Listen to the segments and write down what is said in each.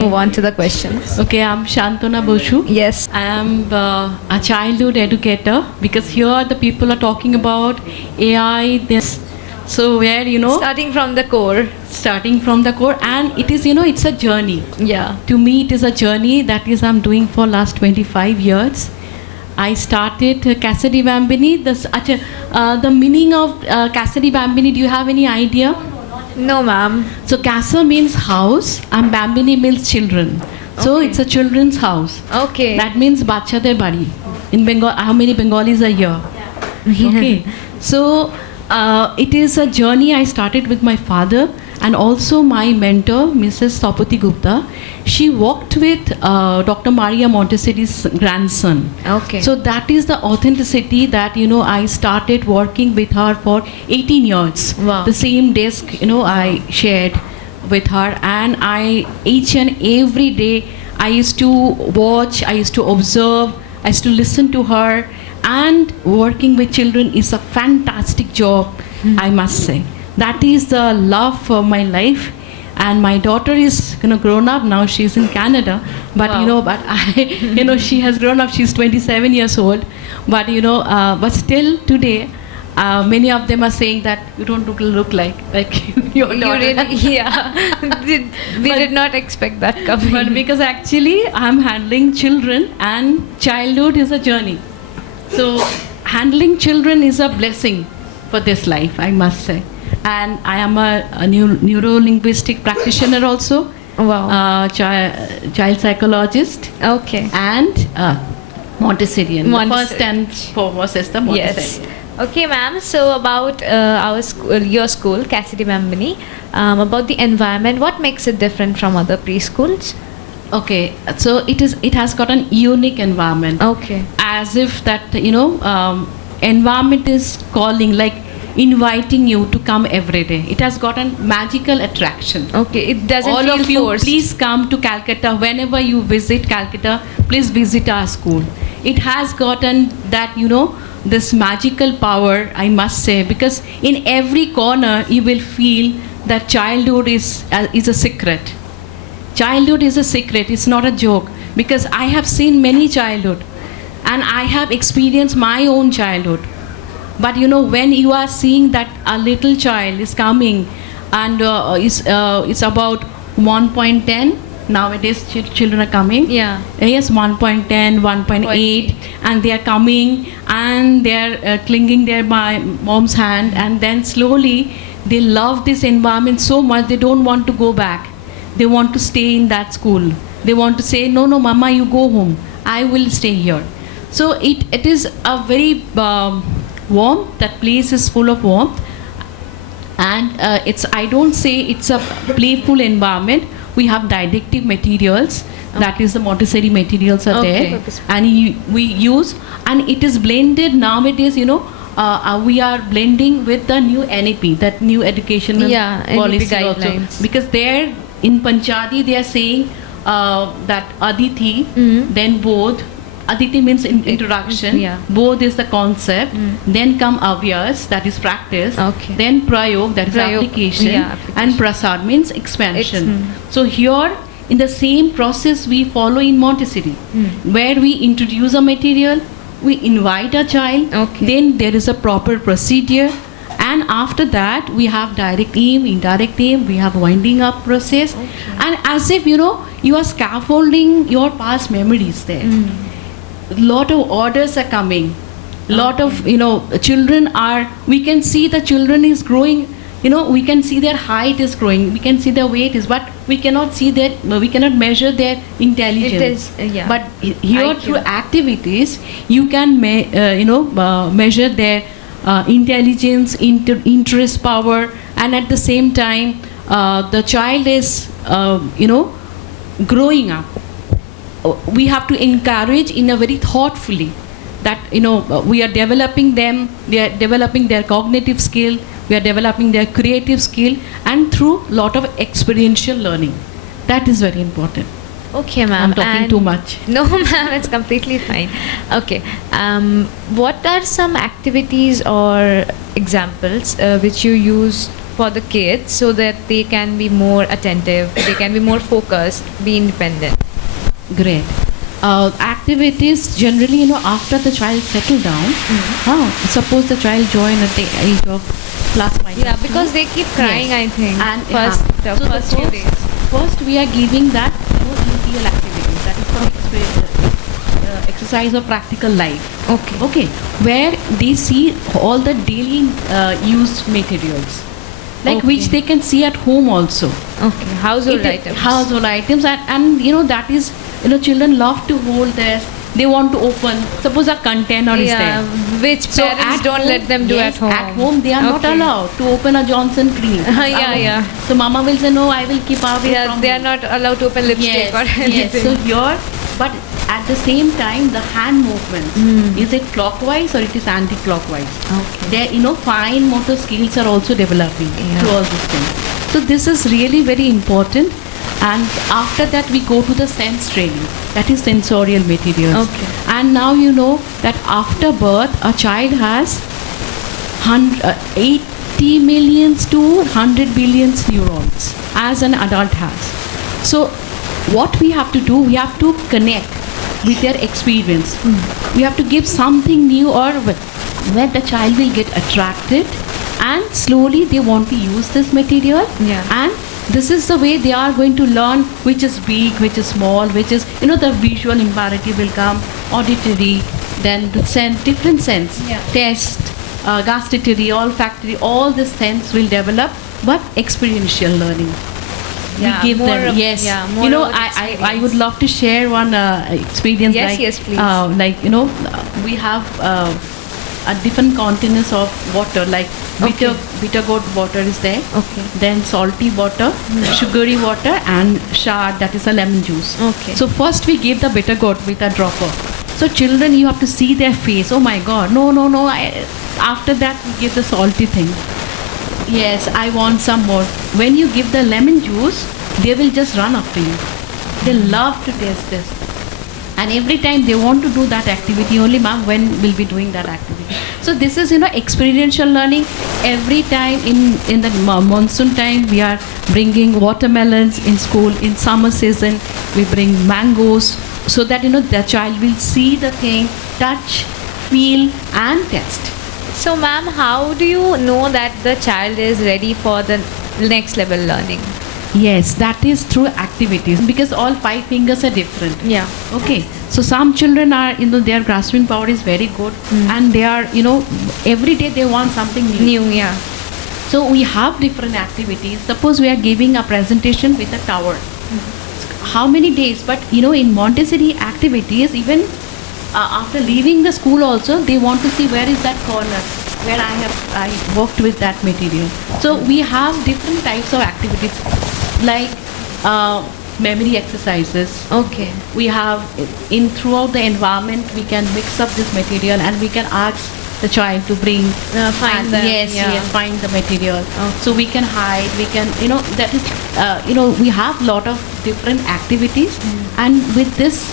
Move on to the questions. Okay, I'm Shantana Boshu. Yes. I am a childhood educator because here the people are talking about AI, this. So where, Starting from the core. starting from the core, and it is, it's a journey. Yeah. To me, it is a journey that is I'm doing for last 25 years. I started Cassidy Bambini. The meaning of Cassidy Bambini, do you have any idea? No, ma'am. So Casa means house and Bambini means children. So Okay. it's a children's house. Okay. That means Bachade Bari. In Bengal, how many Bengalis are here? Okay. So it is a journey I started with my father and also my mentor, Mrs. Tapati Gupta. She worked with Dr. Maria Montessori's grandson. Okay. So that is the authenticity that, I started working with her for 18 years. Wow. The same desk, I shared with her, and each and every day, I used to watch, I used to observe, I used to listen to her, and working with children is a fantastic job, I must say. That is the love for my life. And my daughter is grown up now. She's in Canada, but Wow. but I, she has grown up. She's 27 years old, but but still today, many of them are saying that you don't look like your You daughter. really, yeah. We did not expect that coming. But because actually I'm handling children, and childhood is a journey. So handling children is a blessing for this life, I must say. And I am a neuro-linguistic practitioner also, child psychologist, Okay. and Montessorian. The Montessori. first and foremost is the Montessori. Yes. Okay, ma'am. So about our school, your school, Cassidy Bambini, about the environment, what makes it different from other preschools? Okay, so it has got an unique environment. Okay. As if that environment is calling, like inviting you to come every day. It has got a magical attraction. Okay. It doesn't All feel of you, forced. please come to Calcutta. Whenever you visit Calcutta, please visit our school. It has gotten that, this magical power, I must say, because in every corner you will feel that childhood is a secret. Childhood is a secret. It's not a joke, because I have seen many childhood, and I have experienced my own childhood. But when you are seeing that a little child is coming, and it's about 1.10 nowadays, children are coming. Yeah. Yes, 1.10, 1.8, and they are coming, and they are clinging their my mom's hand, and then slowly they love this environment so much they don't want to go back. They want to stay in that school. They want to say, no, mama, you go home. I will stay here. So it is a very warm. That place is full of warmth, and I don't say it's a playful environment. We have didactic materials. That is the Montessori materials are Okay. there, and we use, and it is blended nowadays. We are blending with the new NEP, that new educational NEP policy guidelines. also, because there in Panchadi they are saying that Aditi, then Bodh. Aditi means introduction. Yeah. Bodh is the concept. Then come Avyas, that is practice. Okay. Then Prayog, that is Prayog, application. yeah, And application. Prasad means expansion. So here, in the same process we follow in Montessori, where we introduce a material, we invite a child, Okay. then there is a proper procedure, and after that we have direct aim, indirect aim, we have winding up process, and as if you are scaffolding your past memories there. Lot of orders are coming, lot of children are, we can see the children is growing, we can see their height is growing, we can see their weight is, but we cannot see their, we cannot measure their intelligence. It is, yeah. But here IQ. through activities you can measure their intelligence, interest, power, and at the same time the child is growing up. We have to encourage in a very thoughtfully that we are developing them, they are developing their cognitive skill, we are developing their creative skill, and through lot of experiential learning. That is very important. Okay, ma'am. I'm talking And- too much. No, ma'am, it's completely fine. Okay. What are some activities or examples which you use for the kids so that they can be more attentive, they can be more focused, be independent? Great. Activities generally, after the child settle down, suppose the child join at the age of plus minus Yeah, two. because they keep crying, Yes. I think. And The so first few days. First, we are giving that ETL activities, that is for exercise of practical life. Okay. Okay, where they see all the daily used materials, like which Okay. they can see at home also. Okay. Household It- items. Household items, and that is, children love to hold this. They want to open. Suppose a container is Yeah, there. which So parents at don't home- let them do yes, at home. At home, they are not Okay. allowed to open a Johnson cream. Yeah, yeah. So mama will say, no, I will keep away Yeah, from they you." are not allowed to open lipstick or anything. Yes. So here, but at the same time, the hand movements, is it clockwise or it is anti-clockwise? Okay. Their fine motor skills are also developing Yeah. through all these things. So this is really very important. And after that, we go to the sense training. That is sensorial materials. Okay. And now you know that after birth, a child has 80 millions to 100 billions neurons, as an adult has. So what we have to do, we have to connect with their experience. We have to give something new, or where the child will get attracted, and slowly they want to use this material. Yeah. And this is the way they are going to learn which is big, which is small, which is, the visual imperative will come, auditory, then the sense, different sense, Yeah. taste, gustatory, olfactory, all this sense will develop, but experiential learning. Yeah, We give more them, of- yes. yeah, more about I experience. would love to share one experience. Yes, like, yes, please. we have a different continents of water, like Okay. bitter gourd water is there. Okay. Then salty water, sugary water, and shard, that is a lemon juice. Okay. So first we give the bitter gourd with a dropper. So children, you have to see their face. Oh my God, no. After that, we give the salty thing. Yes, I want some more. When you give the lemon juice, they will just run up to you. They love to taste this. And every time they want to do that activity, only ma'am, when will be doing that activity? So this is, experiential learning. Every time in the monsoon time, we are bringing watermelons in school. In summer season, we bring mangoes, so that, the child will see the thing, touch, feel, and test. So, ma'am, how do you know that the child is ready for the next level learning? Yes, that is through activities, because all 5 fingers are different. Yeah. Okay, so some children are, their grasping power is very good, and they are, every day they want something new. New, yeah. So we have different activities. Suppose we are giving a presentation with a tower. How many days? But in Montessori activities, even after leaving the school also, they want to see where is that corner where I worked with that material. So we have different types of activities, like memory exercises. Okay. We have throughout the environment, we can mix up this material, and we can ask the child to bring Find and them, yes, yeah. yes, find the material. Okay. So we can hide, we can, that is, we have lot of different activities, and with this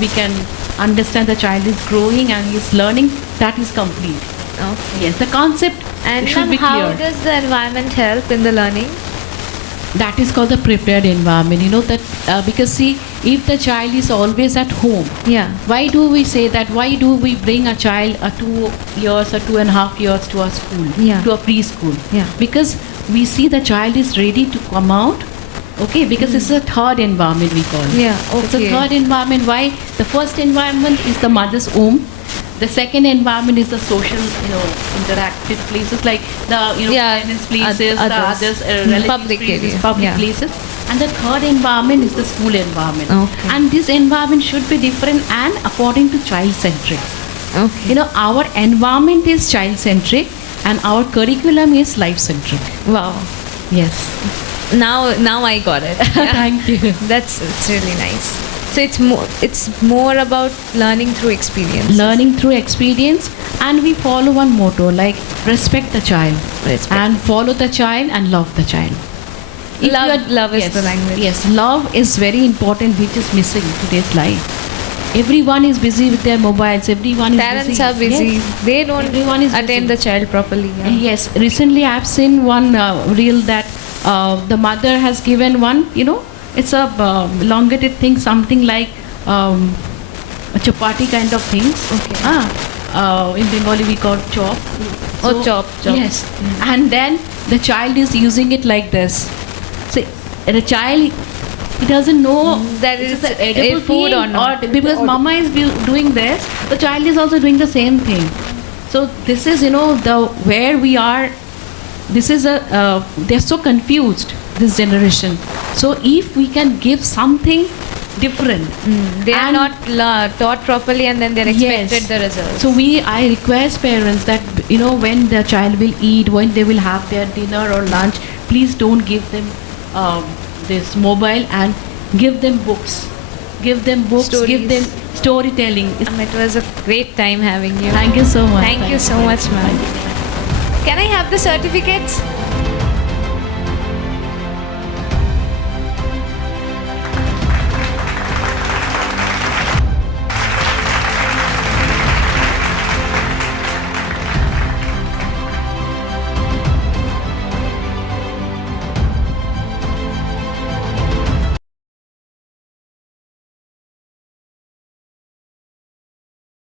we can understand the child is growing and is learning. That is complete. Okay. Yes, the concept And should ma'am, be how clear. does the environment help in the learning? That is called the prepared environment. That because see, if the child is always at home, Yeah. why do we say that? Why do we bring a child 2 years or 2.5 years to a school, Yeah. to a preschool? Yeah. Because we see the child is ready to come out. Okay, because it's a third environment we call it. Yeah, It's a okay. third environment. Why? The first environment is the mother's womb. The second environment is the social, interactive places, like the, Yeah, parents' places, the others. others, relatives' Public places, area, public yeah. places. And the third environment is the school environment. Okay. And this environment should be different and according to child-centric. Okay. Our environment is child-centric and our curriculum is life-centric. Wow. Yes. Now I got it. Yeah. Thank you. It's really nice. So it's more about learning through experience. Learning through experience, and we follow one motto, like respect the child. Respect. And follow the child and love the child. Love is yes, the language. Yes, love is very important, which is missing in today's life. everyone is busy with their mobiles. Everyone is Parents busy. are busy. Yes. They don't Everyone is attend busy. the child properly. Yeah. Yes, recently I've seen one reel that the mother has given one, it's a elongated thing, something like a chapati kind of things. Okay. In Bengali we call chop. Oh, chop. Yes, and then the child is using it like this. So the child, he doesn't know That this is an edible a food thing or not. because mama is doing this, the child is also doing the same thing. So this is, the where we are. This is they're so confused, this generation. So if we can give something different, They are and- not taught properly, and then they're expected Yes. the results. So I request parents that when the child will eat, when they will have their dinner or lunch, please don't give them this mobile, and give them books. Give them books. Give them Stories. storytelling. It was a great time having you. Thank you so much. Thank you so much, ma'am. Can I have the certificates?